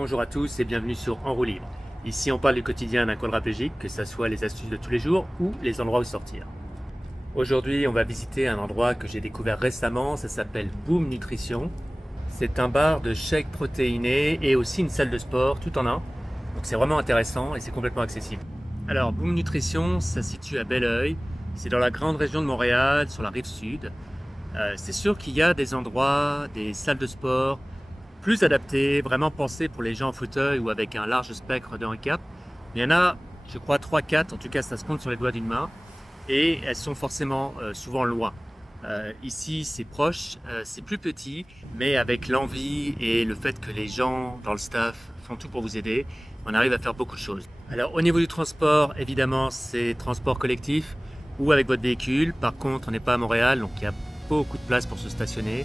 Bonjour à tous et bienvenue sur En roue libre. Ici on parle du quotidien d'un quadraplégique, que ce soit les astuces de tous les jours ou les endroits où sortir. Aujourd'hui on va visiter un endroit que j'ai découvert récemment, ça s'appelle Boom Nutrition. C'est un bar de shakes protéinés et aussi une salle de sport tout en un. Donc c'est vraiment intéressant et c'est complètement accessible. Alors Boom Nutrition, ça se situe à Belleuil, c'est dans la grande région de Montréal, sur la rive sud. C'est sûr qu'il y a des endroits, des salles de sport plus adaptées, vraiment pensées pour les gens en fauteuil ou avec un large spectre de handicap. Il y en a, je crois, 3-4, en tout cas ça se compte sur les doigts d'une main, et elles sont forcément souvent loin. Ici c'est proche, c'est plus petit, mais avec l'envie et le fait que les gens dans le staff font tout pour vous aider, on arrive à faire beaucoup de choses. Alors au niveau du transport, évidemment c'est transport collectif ou avec votre véhicule. Par contre on n'est pas à Montréal, donc il y a beaucoup de place pour se stationner.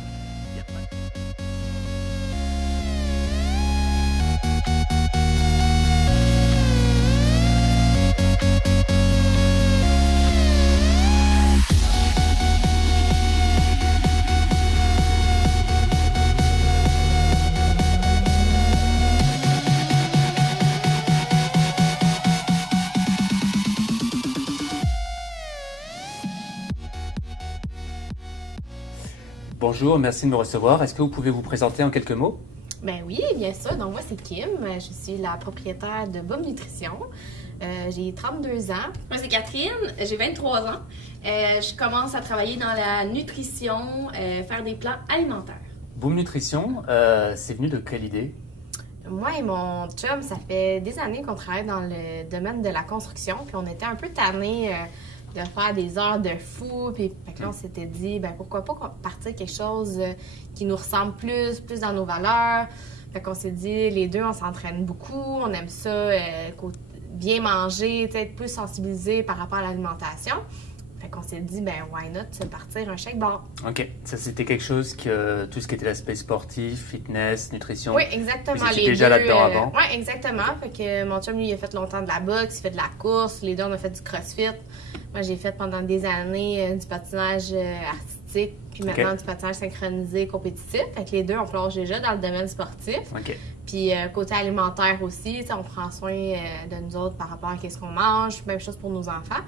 Bonjour, merci de me recevoir. Est-ce que vous pouvez vous présenter en quelques mots? Ben oui, bien sûr. Donc moi, c'est Kim. Je suis la propriétaire de Boom Nutrition. J'ai 32 ans. Moi, c'est Catherine. J'ai 23 ans. Je commence à travailler dans la nutrition, faire des plans alimentaires. Boom Nutrition, c'est venu de quelle idée? Moi et mon chum, ça fait des années qu'on travaille dans le domaine de la construction. Puis on était un peu tannés de faire des heures de fou. Puis fait que là, on s'était dit, ben pourquoi pas partir quelque chose qui nous ressemble plus dans nos valeurs. Fait qu'on s'est dit, les deux, on s'entraîne beaucoup. On aime ça, bien manger, être plus sensibilisé par rapport à l'alimentation. Fait qu'on s'est dit, ben why not se partir un shake bar. OK. Ça, c'était quelque chose que tout ce qui était l'aspect sportif, fitness, nutrition. Oui, exactement. Vous étiez déjà là-dedans avant? Oui, exactement. Fait que mon chum, lui, il a fait longtemps de la boxe, il fait de la course. Les deux, on a fait du crossfit. Moi, j'ai fait pendant des années du patinage artistique, puis maintenant du patinage synchronisé compétitif. Fait que les deux, on plonge déjà dans le domaine sportif. OK. Puis côté alimentaire aussi, on prend soin de nous autres par rapport à ce qu'on mange. Même chose pour nos enfants.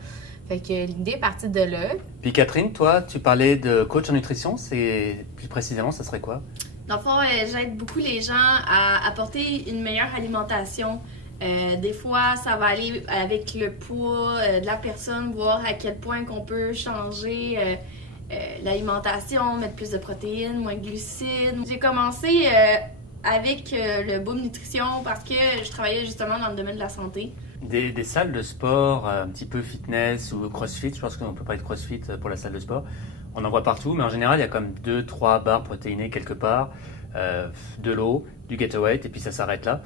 Fait que l'idée est partie de là. Puis Catherine, toi, tu parlais de coach en nutrition. C'est plus précisément, ça serait quoi? Dans le fond, j'aide beaucoup les gens à apporter une meilleure alimentation. Des fois, ça va aller avec le poids de la personne, voir à quel point qu'on peut changer l'alimentation, mettre plus de protéines, moins de glucides. J'ai commencé avec le Boom Nutrition parce que je travaillais justement dans le domaine de la santé. Des salles de sport, un petit peu fitness ou crossfit, je pense qu'on peut parler de crossfit pour la salle de sport. On en voit partout, mais en général, il y a comme 2-3 barres protéinées quelque part, de l'eau, du Gatorade, et puis ça s'arrête là.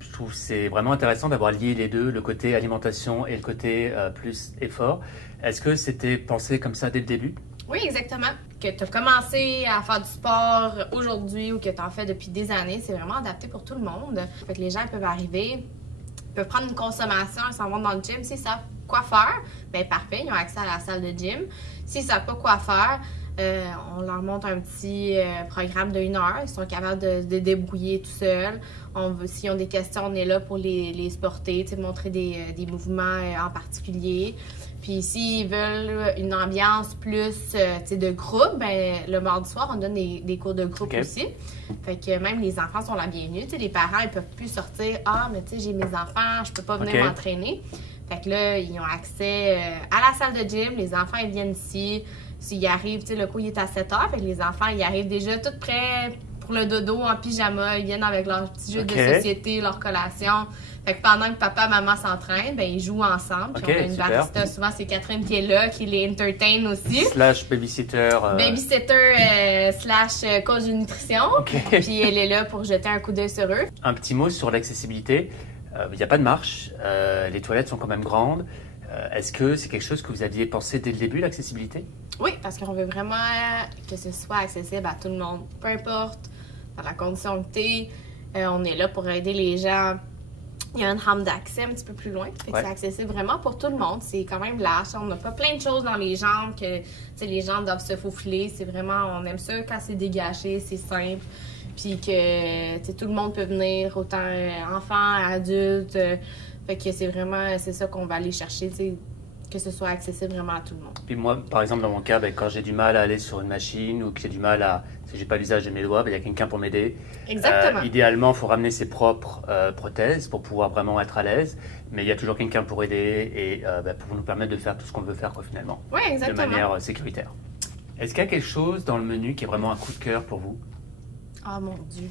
Je trouve que c'est vraiment intéressant d'avoir lié les deux, le côté alimentation et le côté plus effort. Est-ce que c'était pensé comme ça dès le début? Oui, exactement. Que tu as commencé à faire du sport aujourd'hui ou que tu en fais depuis des années, c'est vraiment adapté pour tout le monde. Fait que les gens peuvent arriver, peuvent prendre une consommation, ils s'en vont dans le gym. S'ils savent quoi faire, bien parfait, ils ont accès à la salle de gym. S'ils ne savent pas quoi faire, on leur montre un petit programme de 1 heure. Ils sont capables de débrouiller tout seuls. S'ils ont des questions, on est là pour les supporter, montrer des mouvements en particulier. Puis s'ils veulent une ambiance plus de groupe, ben, le mardi soir, on donne des cours de groupe aussi. Fait que même les enfants sont la bienvenue. Les parents, ils peuvent plus sortir. Ah, mais tu sais, j'ai mes enfants, je peux pas venir m'entraîner. Fait que là, ils ont accès à la salle de gym. Les enfants, ils viennent ici. S'ils arrivent, le cours il est à 7 heures. Fait que les enfants, ils arrivent déjà tout prêts pour le dodo en pyjama. Ils viennent avec leur petit jeu de société, leur collation. Fait que pendant que papa et maman s'entraînent, ben ils jouent ensemble. Puis on a une barista, souvent c'est Catherine qui est là, qui les entertain aussi. Slash babysitter. Babysitter slash coach de nutrition. Puis elle est là pour jeter un coup d'œil sur eux. Un petit mot sur l'accessibilité. Il n'y a pas de marche. Les toilettes sont quand même grandes. Est-ce que c'est quelque chose que vous aviez pensé dès le début, l'accessibilité? Oui, parce qu'on veut vraiment que ce soit accessible à tout le monde. Peu importe dans la condition que tu es, on est là pour aider les gens. Il y a une rampe d'accès un petit peu plus loin. C'est accessible vraiment pour tout le monde. C'est quand même large. On n'a pas plein de choses dans les jambes que les gens doivent se faufiler. C'est vraiment, on aime ça quand c'est dégagé, c'est simple. puis que tout le monde peut venir, autant enfants, adultes. Fait que c'est ça qu'on va aller chercher, que ce soit accessible vraiment à tout le monde. Puis moi, par exemple, dans mon cas, quand j'ai du mal à aller sur une machine ou que j'ai du mal à... Si j'ai pas l'usage de mes doigts, il y a quelqu'un pour m'aider. Exactement. Idéalement, il faut ramener ses propres prothèses pour pouvoir vraiment être à l'aise. Mais il y a toujours quelqu'un pour aider et pour nous permettre de faire tout ce qu'on veut faire, finalement. Oui, exactement. De manière sécuritaire. Est-ce qu'il y a quelque chose dans le menu qui est vraiment un coup de cœur pour vous? Oh mon Dieu.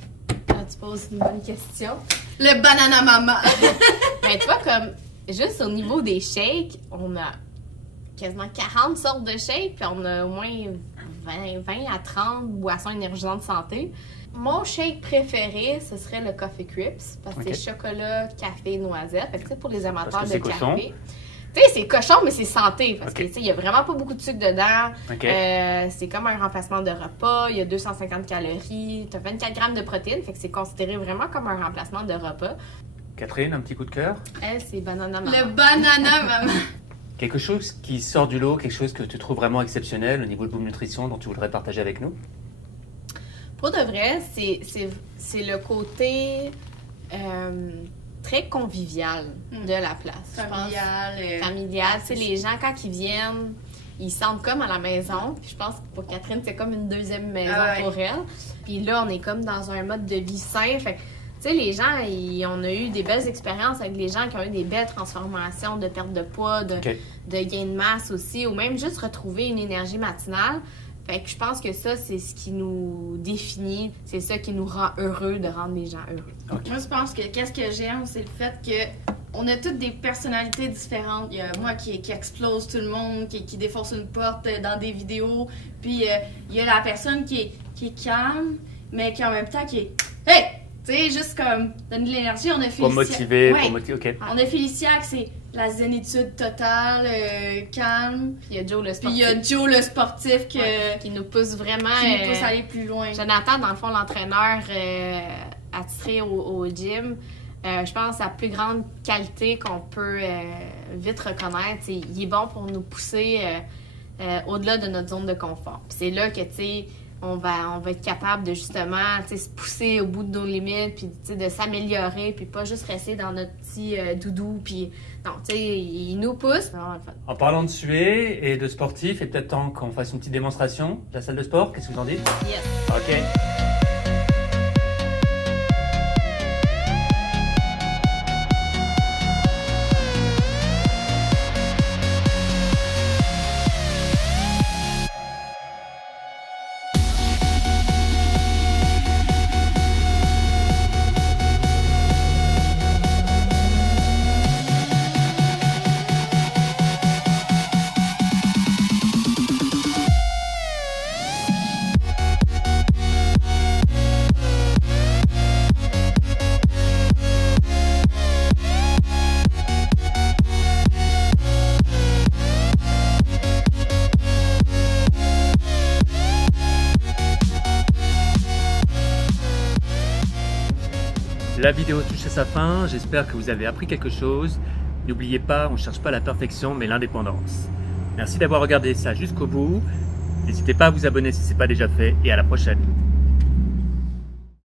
Là, tu poses une bonne question. Le banana mama! Ben, tu vois, comme, juste au niveau des shakes, on a quasiment 40 sortes de shakes, puis on a au moins 20 à 30 boissons énergisantes de santé. Mon shake préféré, ce serait le Coffee Crips, parce que c'est chocolat, café, noisette. Fait que, pour les amateurs de café. Cochon. Tu sais, c'est cochon, mais c'est santé, parce que, il y a vraiment pas beaucoup de sucre dedans. C'est comme un remplacement de repas. Il y a 250 calories. Tu as 24 grammes de protéines, fait que c'est considéré vraiment comme un remplacement de repas. Catherine, un petit coup de cœur? Elle, c'est banana maman. Le banana maman! Quelque chose qui sort du lot, quelque chose que tu trouves vraiment exceptionnel au niveau de Boom Nutrition dont tu voudrais partager avec nous? Pour de vrai, c'est le côté très convivial de la place. Familial. Tu sais, les gens, quand ils viennent, ils sentent comme à la maison. Puis je pense que pour Catherine, c'est comme une deuxième maison pour elle. Puis là, on est comme dans un mode de vie sain. Fait tu sais, les gens, on a eu des belles expériences avec les gens qui ont eu des belles transformations de perte de poids, de gain de masse aussi, ou même juste retrouver une énergie matinale. Fait que je pense que ça, c'est ce qui nous définit. C'est ça qui nous rend heureux, de rendre les gens heureux. Moi, je pense que qu'est-ce que j'aime, c'est le fait que on a toutes des personnalités différentes. Il y a moi qui explose tout le monde, qui défonce une porte dans des vidéos. Puis il y a la personne qui est calme, mais qui en même temps qui est « Hey! » Tu sais, juste comme donner de l'énergie. On a Félicia. Pour motiver, OK. On a Félicia que c'est la zénitude totale, calme. Puis il y a Joe le sportif. Puis il y a Joe le sportif qui nous pousse vraiment. Qui nous pousse à aller plus loin. Jonathan, dans le fond, l'entraîneur attitré au gym, je pense sa plus grande qualité qu'on peut vite reconnaître, il est bon pour nous pousser au-delà de notre zone de confort. Puis c'est là que, tu sais, on va être capable de justement se pousser au bout de nos limites, puis de s'améliorer, puis pas juste rester dans notre petit doudou. Puis non, tu sais, il nous pousse. En parlant de suer et de sportif, et peut-être temps qu'on fasse une petite démonstration de la salle de sport, qu'est-ce que vous en dites? Yes. OK. La vidéo touche à sa fin, j'espère que vous avez appris quelque chose. N'oubliez pas, on ne cherche pas la perfection mais l'indépendance. Merci d'avoir regardé ça jusqu'au bout. N'hésitez pas à vous abonner si ce n'est pas déjà fait et à la prochaine.